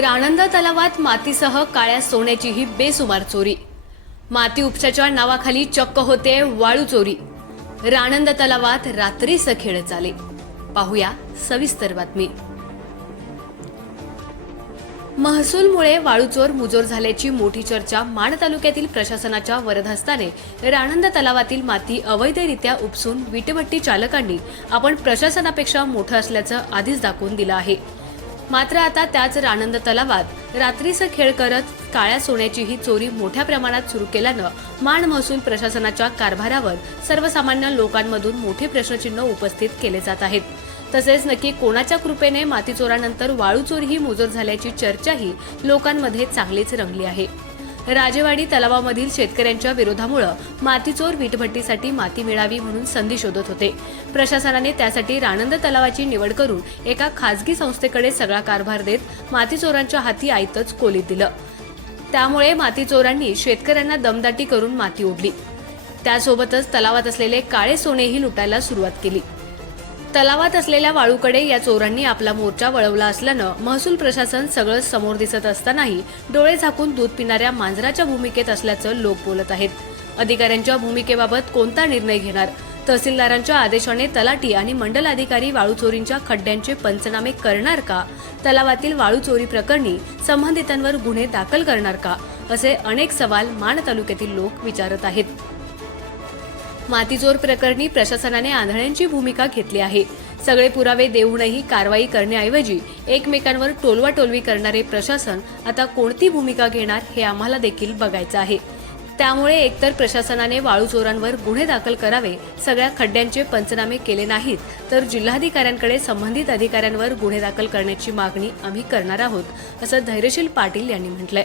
राणंदा तलावात मातीसह काळ्या सोन्याचीही बेसुमार चोरी. माती उपशाच्या नावाखाली चक्क होते वाळू चोरी. राणंद तलावात रात्री सखेळ चाले. पाहूया सविस्तर बातमी. महसूलमुळे वाळूचोर मुजोर झाल्याची मोठी चर्चा माण तालुक्यातील प्रशासनाच्या वरदहस्ताने राणंद तलावातील माती अवैधरित्या उपसून विटेभट्टी चालकांनी आपण प्रशासनापेक्षा मोठं असल्याचं आधीच दाखवून दिलं आहे. मात्र आता त्याच रानंद तलावात रात्रीचं खेळ करत काळ्या सोन्याची ही चोरी मोठ्या प्रमाणात सुरू केल्यानं माण महसूल प्रशासनाच्या कारभारावर सर्वसामान्य लोकांमधून मोठे प्रश्नचिन्ह उपस्थित केले जात आहेत. तसेच नक्की कोणाच्या कृपेने मातीचोरानंतर वाळूचोरी ही मुजोर झाल्याची चर्चाही लोकांमध्ये चांगलीच रंगली आहे. राजेवाडी तलावामधील शेतकऱ्यांच्या विरोधामुळं मातीचोर वीटभट्टीसाठी माती मिळावी म्हणून संधी शोधत होते. प्रशासनाने त्यासाठी राणंद तलावाची निवड करून एका खासगी संस्थेकडे सगळा कारभार देत मातीचोरांच्या हाती आयतच कोलीत दिलं. त्यामुळे मातीचोरांनी शेतकऱ्यांना दमदाटी करून माती ओढली. त्यासोबतच तलावात असलेले काळे सोनेही लुटायला सुरुवात केली. तलावात असलेल्या वाळूकडे या चोरांनी आपला मोर्चा वळवला असल्यानं महसूल प्रशासन सगळं समोर दिसत असतानाही डोळे झाकून दूध पिणाऱ्या मांजराच्या भूमिकेत असल्याचं लोक बोलत आहेत. अधिकाऱ्यांच्या भूमिकेबाबत कोणता निर्णय घेणार? तहसीलदारांच्या आदेशाने तलाठी आणि मंडल अधिकारी वाळू चोरींच्या खड्ड्यांचे पंचनामे करणार का? तलावातील वाळू चोरी प्रकरणी संबंधितांवर गुन्हे दाखल करणार का? असे अनेक सवाल माण तालुक्यातील लोक विचारत आहेत. मातीचोर प्रकरणी प्रशासनाने आंधळ्यांची भूमिका घेतली आहे. सगळे पुरावे देऊनही कारवाई करण्याऐवजी एकमेकांवर टोलवाटोलवी करणारे प्रशासन आता कोणती भूमिका घेणार हे आम्हाला देखील बघायचं आहे. त्यामुळे एकतर प्रशासनाने वाळू चोरांवर गुन्हे दाखल करावे सगळ्या खड्ड्यांचे पंचनामे केले नाहीत तर जिल्हाधिकाऱ्यांकडे संबंधित अधिकाऱ्यांवर गुन्हे दाखल करण्याची मागणी आम्ही करणार आहोत असं धैर्यशील पाटील यांनी म्हटलंय.